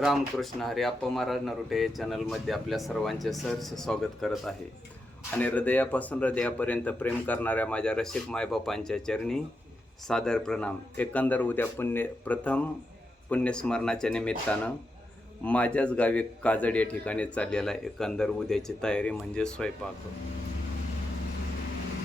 रामकृष्ण हरी आप्पा महाराज नरोटे या चॅनलमध्ये आपल्या सर्वांचे सहर्ष स्वागत करत आहे. आणि हृदयापासून हृदयापर्यंत प्रेम करणाऱ्या माझ्या रसिक मायबापांच्या चरणी सादर प्रणाम. एकंदर उद्या पुण्य प्रथम पुण्यस्मरणाच्या निमित्तानं माझ्याच गावी काजड या ठिकाणी चाललेला एकंदर उद्याची तयारी म्हणजे स्वयंपाक.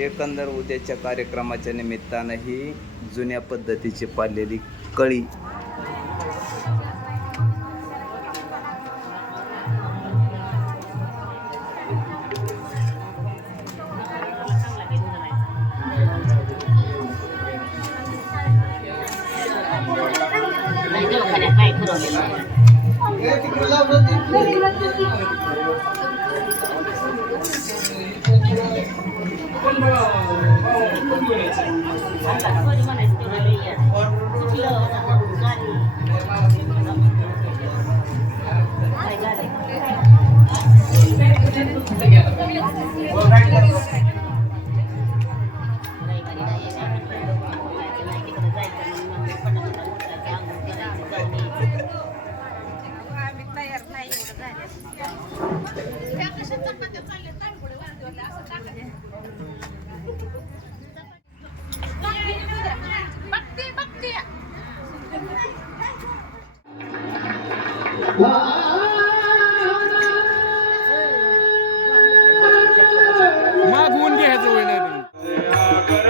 एकंदर उद्याच्या कार्यक्रमाच्या निमित्तानं ही जुन्या पद्धतीची पाळलेली कळी दवाखान्यात मागवून घ्यायचं होय नाही तर.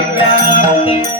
बाळकाचे ज्ञान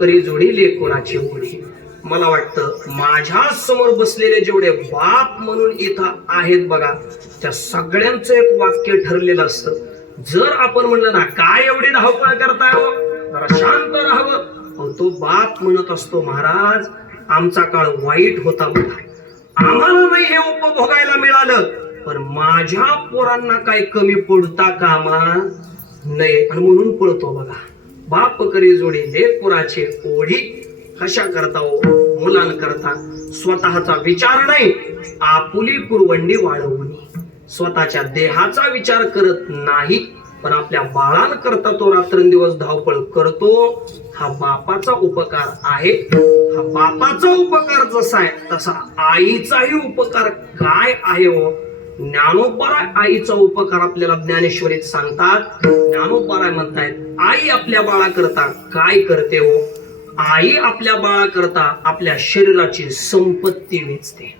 करी जोडी कोणाची ओढी मला वाटतं माझ्यासमोर बसलेले जेवढे बाप म्हणून इथं आहेत बघा त्या सगळ्यांचं एक वाक्य ठरलेलं असतं. जर आपण म्हणलं ना काय एवढी धावपळ करताय हो? जरा शांत राहावं. तो बाप म्हणत असतो महाराज आमचा काळ वाईट होता बघा. आम्हाला नाही हे उपभोगायला मिळालं पण माझ्या पोरांना काही कमी पडता कामा नये. आणि म्हणून पळतो बघा. बाप करी जोडी लेपुराचे ओढी कशा करता हो? मुलांकरता स्वतःचा विचार नाही आपुली पुरवंडी वाढवणी स्वतःच्या देहाचा विचार करत नाही पण आपल्या बाळांकरता तो रात्रंदिवस धावपळ करतो. हा बापाचा उपकार आहे. हा बापाचा उपकार जसा आहे तसा आईचाही उपकार काय आहे हो? ज्ञानोपराय आईचा उपकार आपल्याला ज्ञानेश्वरीत सांगतात. ज्ञानोपराय म्हणतायत आई आपल्या बाळाकरता काय करते हो? आई आपल्या बाळाकरता आपल्या शरीराची संपत्ती वेचते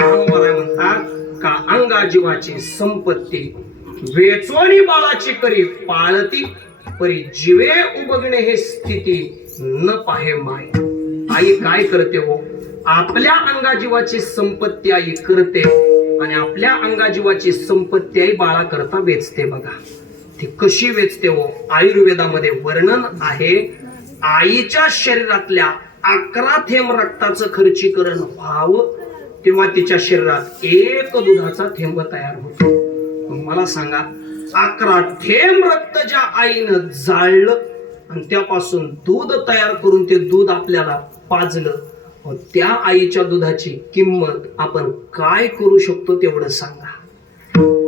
म्हणतात का अंगा जीवाची संपत्ती वेचोनी बाळाची करी पाळती परी जीवे उभगणे हे स्थिती न पाहे माय. आई काय करते हो? आपल्या अंगाजीवाची संपत्ती आई करते आणि आपल्या अंगाजीवाची संपत्ती आई बाळा करता वेचते बघा. ती कशी वेचते हो? आयुर्वेदामध्ये वर्णन आहे आईच्या शरीरातल्या अकरा थेंब रक्ताचं खर्चीकरण व्हावं तेव्हा तिच्या शरीरात एक दुधाचा थेंब तयार होतो. मला सांगा अकरा थेंब रक्त ज्या आईनं जाळलं आणि त्यापासून दूध तयार करून ते दूध आपल्याला पाजलं त्या आईच्या दुधाची किंमत आपण काय करू शकतो तेवढं सांगा.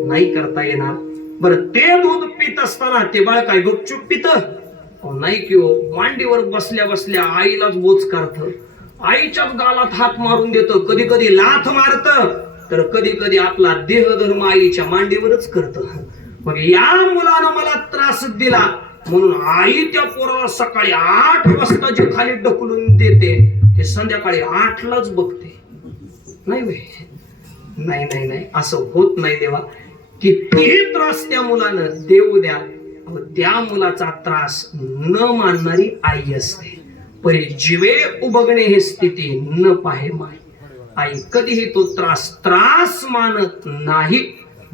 नाही करता येणार. बरं ते दूध पित असताना ते बाळ काय गुपचूप पित? नाही की हो, मांडीवर बसल्या बसल्या आईलाच बोच करत. आईच्याच गालात हात मारून देत कधी कधी लाथ मारत तर कधी कधी आपला देहधर्म आईच्या मांडीवरच करत. मग या मुलानं मला त्रास दिला म्हणून आई त्या पोराला सकाळी आठ वाजता जे खाली ढकलून देते ते संध्याकाळी आठलाच बघते. नाही नाही नाही नाही असं होत नाही देवा. कितीही त्रास त्या मुलानं देऊ द्या त्या मुलाचा त्रास न मानणारी आई असते परी जीवे उभगणे हे स्थिती न पाहे माय आई कधीही तो त्रास त्रास मानत नाही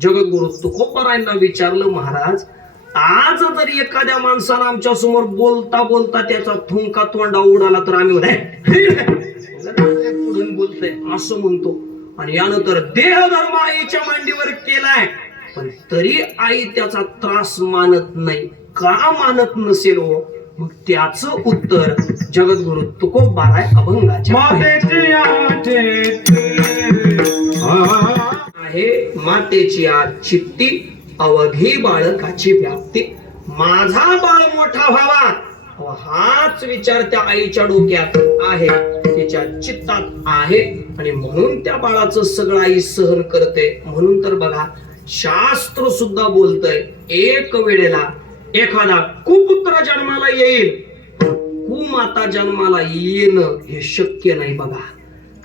जगद्गुरु तुकोपरायांना विचारलं महाराज आज जर एखाद्या माणसानं आमच्यासमोर बोलता बोलता त्याचा थुंका तोंडा उडाला तर आम्ही म्हणतो, पुढून बोलतोय असं म्हणतो आणि यानं तर देहधर्म आईच्या मांडीवर केलाय पण तरी आई त्याचा त्रास मानत नाही. का मानत नसेल हो? मग त्याचं उत्तर जगद्गुरु तुकोबाराय अभंगाच्या आहे मातेची आज चित्ती अवघी बाळकाची व्याप्ती. माझा बाळ मोठा व्हावा. हाच विचार त्या आईच्या डोक्यात आहे. तिच्या चित्तात आहे. आणि म्हणून त्या बाळाचं सगळं आई सहन करते. म्हणून तर बघा शास्त्र सुद्धा बोलतय एक वेळेला एखादा कुपुत्र जन्माला येईल. कुमाता जन्माला येणं हे शक्य नाही बघा.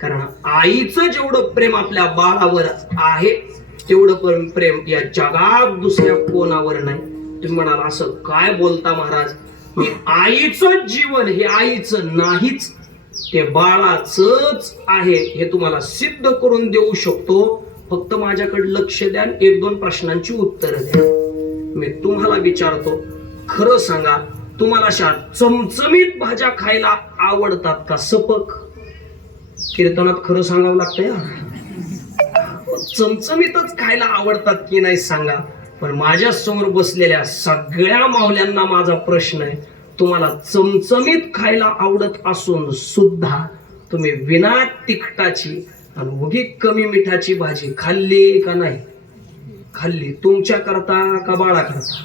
कारण आईचं जेवढं प्रेम आपल्या बाळावर आहे तेवढं पण प्रेम या जगात दुसऱ्या कोणावर नाही. तुम्ही म्हणाल असं काय बोलता महाराज? हे आईचं जीवन हे आईचं नाहीच. ते बाळाचंच आहे हे तुम्हाला सिद्ध करून देऊ शकतो. फक्त माझ्याकडे लक्ष द्या आणि एक दोन प्रश्नांची उत्तरं द्या. मी तुम्हाला विचारतो खरं सांगा तुम्हाला अशा चमचमीत भाज्या खायला आवडतात का सपक? कीर्तनात खरं सांगावं लागतंय चमचमीतच खायला आवडतात की नाही सांगा. पण माझ्यासमोर बसलेल्या सगळ्या मावल्यांना माझा प्रश्न आहे. तुम्हाला चमचमीत खायला आवडत असून सुद्धा तुम्ही विना तिखटाची आणि उगी कमी मिठाची भाजी खाल्ली का नाही? खाल्ली. तुमच्या करता का बाळा करता?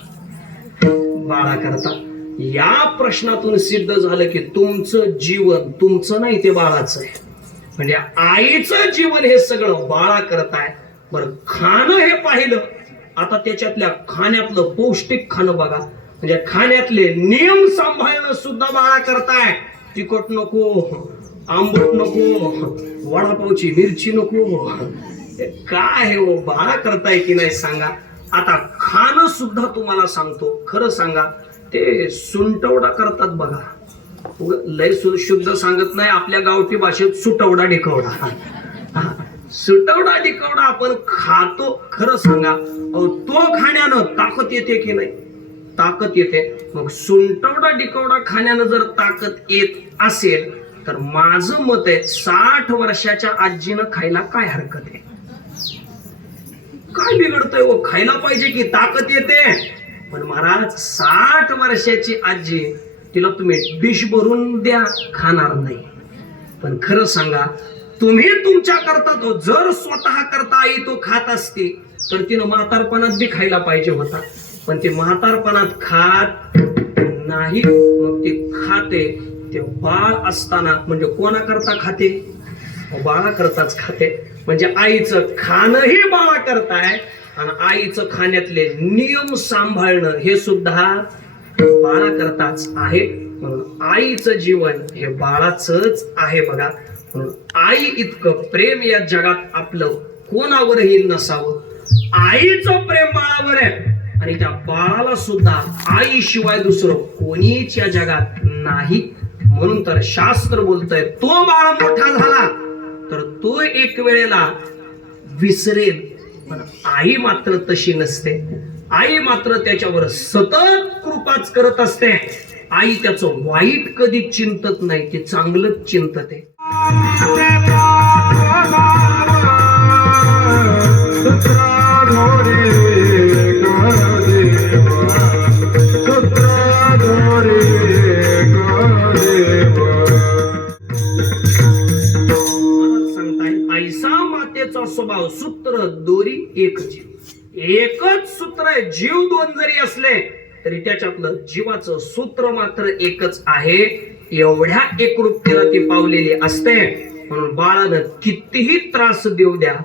बाळा करता. या प्रश्नातून सिद्ध झालं की तुमचं जीवन तुमचं नाही ते बाळाचं आहे. म्हणजे आईचं जीवन हे सगळं बाळा करताय बरं खाणं हे पाहिलं. आता त्याच्यातल्या खाण्यातलं पौष्टिक खाणं बघा. म्हणजे खाण्यातले नियम सांभाळणं सुद्धा बाळा करताय. तिखट नको. आंबट नको वडापावची मिरची नको. काय आहे हो बाळा करताय की नाही सांगा. आता खाणं सुद्धा तुम्हाला सांगतो. खरं सांगा ते सुंटवडा करतात बघा. लय शुद्ध सांगत नाही आपल्या गावठी भाषेत सुटवडा ढिकवडा. हा. सुटवडा ढिकवडा आपण खातो. खरं सांगा अहो, तो खाण्यानं ताकद येते की नाही? ताकद येते. मग सुंटवडा डिकवडा खाण्यानं जर ताकद येत असेल तर माझं मत आहे साठ वर्षाच्या आजीनं खायला काय हरकत आहे? काय बिघडतोय व हो? खायला पाहिजे की ताकद येते. पण महाराज साठ वर्षाची आजी तिला तुम्ही डिश भरून द्या खाणार नाही. पण खरं सांगा तुम्ही तुमच्या करता तो जर स्वतः करता आई तो खात असते तर तिनं म्हातारपणात बी खायला पाहिजे होता. पण ते म्हातारपणात खात नाही मग ते खाते. ते बाळ असताना म्हणजे कोणाकरता खाते? बाळा करताच खाते. म्हणजे आईचं खाणंही बाळा करताय आणि आईचं खाण्यातले नियम सांभाळणं हे सुद्धा बाळा करताच आहे. म्हणून आईचं जीवन हे बाळाचंच आहे बघा. म्हणून आई इतकं प्रेम या जगात आपलं कोणावरही नसावं? आईचं प्रेम बाळावर आहे. आणि त्या बाळाला सुद्धा आईशिवाय दुसरं कोणीच या जगात नाही. म्हणून तर शास्त्र बोलतंय तो बाळ मोठा झाला तर तो एक वेळेला विसरेल पण आई मात्र तशी नसते आई मात्र त्याच्यावर सतत कृपाच करत असते आई त्याचं वाईट कधी चिंतत नाही ते चांगलंच चिंतते महाराज स्वभाव सूत्र दोरी एक जीव. एकच सूत्र आहे जीव दोन जरी असले तरी त्याच्यातलं जीवाचं सूत्र मात्र एकच आहे. एवढ्या एकरूपतेला ती पावलेली असते. म्हणून बाळानं कितीही त्रास देऊ द्या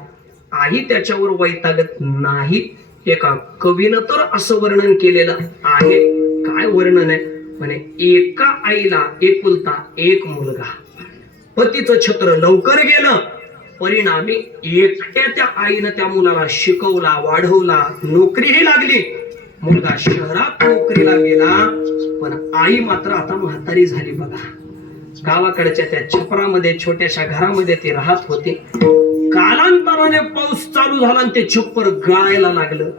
आई त्याच्यावर वैतागत नाही. एका कवीनं तर असं वर्णन केलेलं आहे. काय वर्णन आहे? म्हणे एका आईला एकुलता एक मुलगा. पतीचं छत्र लवकर गेलं परिणामी एकट्या त्या आईनं त्या मुलाला शिकवला वाढवला नोकरीही लागली. मुलगा शहरात नोकरीला गेला पण आई मात्र आता म्हातारी झाली बघा. गावाकडच्या त्या छपरामध्ये छोट्याशा घरामध्ये ती राहत होती. कालांतराने पाऊस चालू झाला आणि ते छप्पर गळायला लागलं.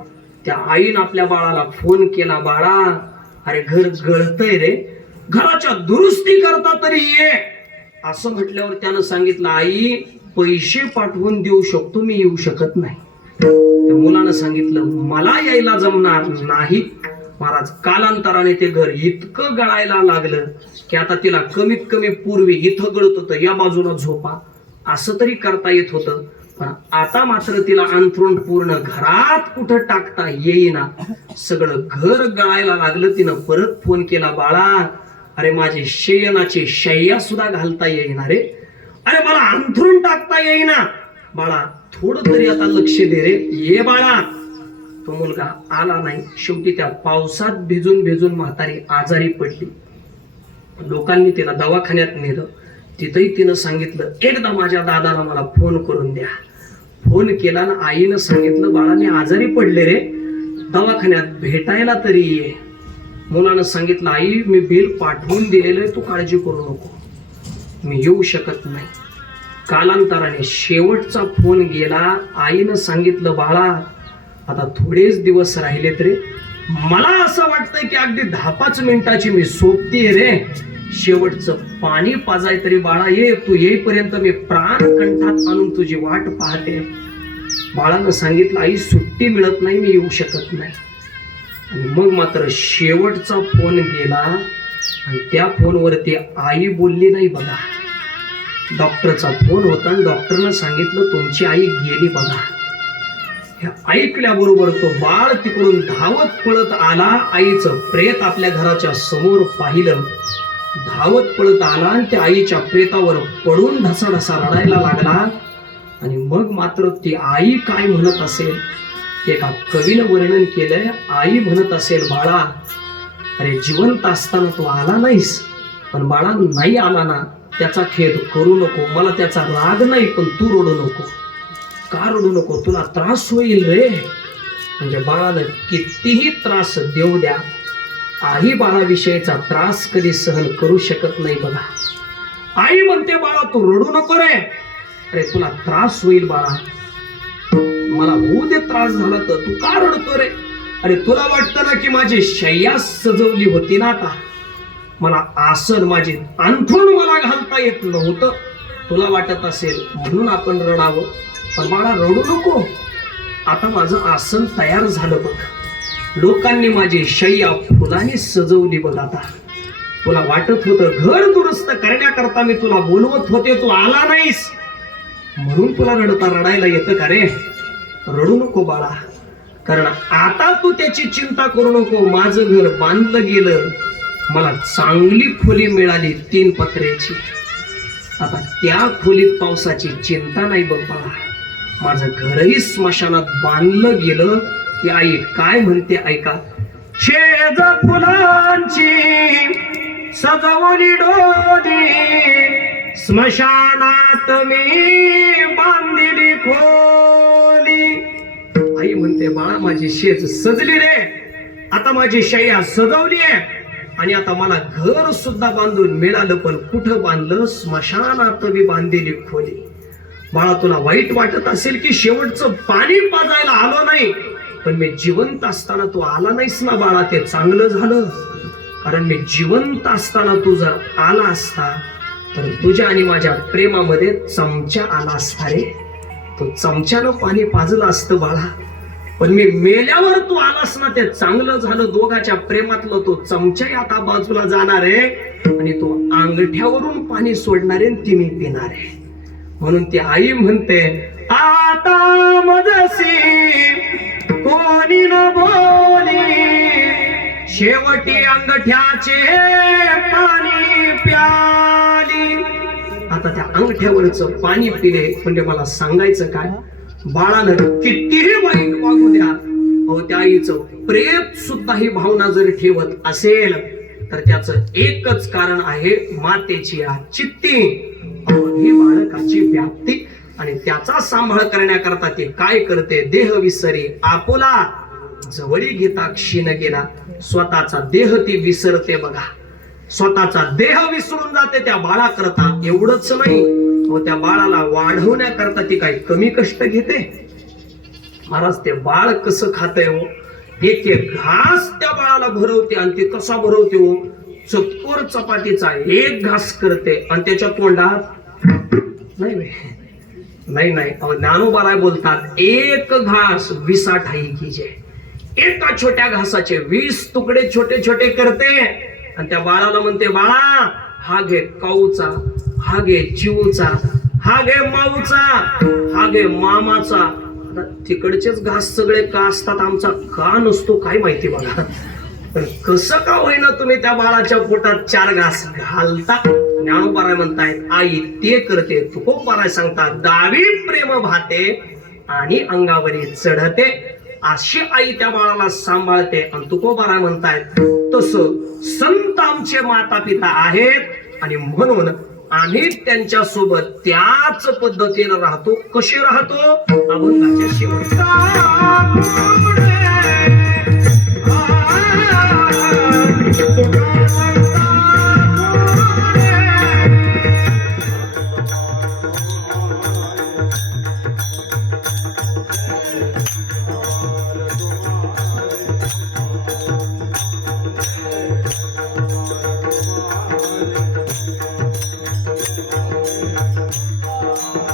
त्या आईनं आपल्या बाळाला फोन केला बाळा अरे घर गळतय रे. घराच्या दुरुस्ती करता तरी ये. असं म्हटल्यावर त्यानं सांगितलं आई पैसे पाठवून देऊ शकतो मी येऊ शकत नाही. त्या मुलानं सांगितलं मला यायला जमणार नाही. महाराज कालांतराने ते घर इतकं गळायला लागलं की आता तिला कमीत कमी पूर्वी इथं गळत होतं या बाजूला झोपा. असं तरी करता येत होतं पण आता मात्र तिला अंथरूण पूर्ण घरात कुठं टाकता येईना. सगळं घर गळायला लागलं तिनं परत फोन केला बाळा अरे माझे शयनाची शय्या सुद्धा घालता येईना रे. अरे मला अंथरून टाकता येईना. बाळा थोडं तरी आता लक्ष दे रे. ये बाळा. तो मुलगा आला नाही. शेवटी त्या पावसात भिजून भिजून म्हातारी आजारी पडली. लोकांनी तिला दवाखान्यात नेलं. तिथंही तिनं सांगितलं एकदा माझ्या दादाला मला फोन करून द्या. फोन केला ना आईनं सांगितलं बाळाने आजारी पडले रे. दवाखान्यात भेटायला तरी ये. मुलानं सांगितलं आई मी बिल पाठवून दिलेलं तू काळजी करू नको. मी येऊ शकत नाही. कालांतराने शेवटचा फोन गेला. आईनं सांगितलं बाळा आता थोडेच दिवस राहिलेत रे मला असं वाटतंय की अगदी दहा पाच मिनिटाची मी सोबतीये रे. शेवटचं पाणी पाजाय तरी बाळा ये तू येईपर्यंत मी प्राण कंठात आणून तुझी वाट पाहते. बाळानं सांगितलं आई सुट्टी मिळत नाही मी येऊ शकत नाही. आणि मग मात्र शेवटचा फोन गेला आणि त्या फोनवरती आई बोलली नाही बघा डॉक्टरचा फोन होता आणि डॉक्टरनं सांगितलं तुमची आई गेली बघा. हे ऐकल्याबरोबर तो बाळ तिकडून धावत पळत आला. आईचं प्रेत आपल्या घराच्या समोर पाहिलं. धावत पळत आला आणि त्या आईच्या प्रेतावर पडून ढसाढसा रडायला लागला. आणि मग मात्र ती आई काय म्हणत असेल? एका कवीनं वर्णन केलंय आई म्हणत असेल बाळा अरे जिवंत असताना तू आला नाहीस पण बाळा नाही आला ना. त्याचा खेद करू नको मला त्याचा राग नाही पण तू रडू नको. का रडू नको? तुला त्रास होईल रे. म्हणजे बाळाला कितीही त्रास देऊ द्या आई बाळाविषयीचा त्रास कधी सहन करू शकत नाही बघा. आई म्हणते बाळा तू रडू नको रे. अरे तुला त्रास होईल बाळा. मला होऊ दे त्रास झाला तर तू का रडतो रे? अरे तुला वाटतं ना की माझी शय्या सजवली होती ना आता? मला आसन माझी अंथरून मला घालता येत नव्हतं. तुला वाटत असेल म्हणून आपण रडावं पण मला रडू नको. आता माझं आसन तयार झालं बघ. लोकांनी माझी शय्या फुलाने सजवली बघ आता. तुला वाटत होतं घर दुरुस्त करण्याकरता मी तुला बोलवत होते तू आला नाहीस. म्हणून तुला रडता रडायला येतं का रे? रडू नको बाळा. कारण आता तू त्याची चिंता करू नको. माझं घर बांधलं गेलं. मला चांगली खोली मिळाली तीन पत्र्याची. आता त्या खोलीत पावसाची चिंता नाही बघ बाळा माझं घरही स्मशानात बांधलं गेलं. ती आई काय म्हणते ऐका. शेज फुलांची सजवली डोली. स्मशानात मी बांधली खोली. आई म्हणते बाळा माझी शेज सजली रे. आता माझी शय्या सजवली आहे. आणि आता मला घर सुद्धा बांधून मिळालं पण कुठं बांधलं? स्मशानात मी बांधलेली खोली. बाळा तुला वाईट वाटत असेल की शेवटचं पाणी पाजायला आलो नाही पण मी जिवंत असताना तू आला नाहीस ना बाळा ते चांगलं झालं. कारण मी जिवंत असताना तू जर आला असता तर तुझ्या आणि माझ्या प्रेमामध्ये चमचा आला असता रे. तो चमच्यानं पाणी पाजलं असतं बाळा. पण मी मेल्यावर तू आलास ना ते चांगलं झालं दोघाच्या प्रेमातलं तो चमचाही आता बाजूला जाणार आहे. आणि तो अंगठ्यावरून पाणी सोडणार आहे आणि ती मी पिणार आहे. म्हणून ती आई म्हणते आता मजसी कोणी न बोली शेवटी अंगठ्याचे पाणी प्याली. आता त्या अंगठ्यावरचं पाणी पिले म्हणजे मला सांगायचं काय? बाळानं कितीही वाईट वागू द्या अहो त्या आईचं प्रेम सुद्धा ही भावना जर ठेवत असेल तर त्याचं एकच कारण आहे मातेची चित्ती ही बाळकाची व्याप्ती आणि त्याचा सांभाळ करण्याकरता ते काय करते देह विसरी आपुला. जवळी घेता क्षीण गेला स्वतःचा देह ती विसरते बघा. स्वतःचा देह विसरून जाते त्या बाळाकरता एवढंच नाही. व त्या बाळाला वाढवण्याकरता ती काही कमी कष्ट घेते? महाराज ते बाळ कसं खातंय हो? एक घास त्या बाळाला भरवते आणि ते कसा भरवते हो? चतकोर चपातीचा एक घास करते आणि त्याच्या तोंडात नाही नाही नाही. ज्ञानोबाला बोलतात एक घास विसा ठाई कीजे एका छोट्या घासाचे वीस तुकडे छोटे छोटे करते. आणि त्या बाळाला म्हणते बाळा हा घे काऊचा हा घे चिवचा हा घे माऊचा हा घे मामाचा तिकडचेच घास सगळे का असतात आमचा? का नसतो काय माहिती बघा पण कसं का होईना तुम्ही त्या बाळाच्या पोटात चार घास घालता? ज्ञानोपाराय म्हणतायत आई ते करते तुकोपाराय सांगतात दावी प्रेम भाते आणि अंगावरी चढते. अशी आई त्या बाळाला सांभाळते आणि तुकोबाराय म्हणतायत तस संत आमचे माता पिता आहेत आणि म्हणून आम्ही त्यांच्यासोबत त्याच पद्धतीनं राहतो कसे राहतो अभंगाच्या शेवट Música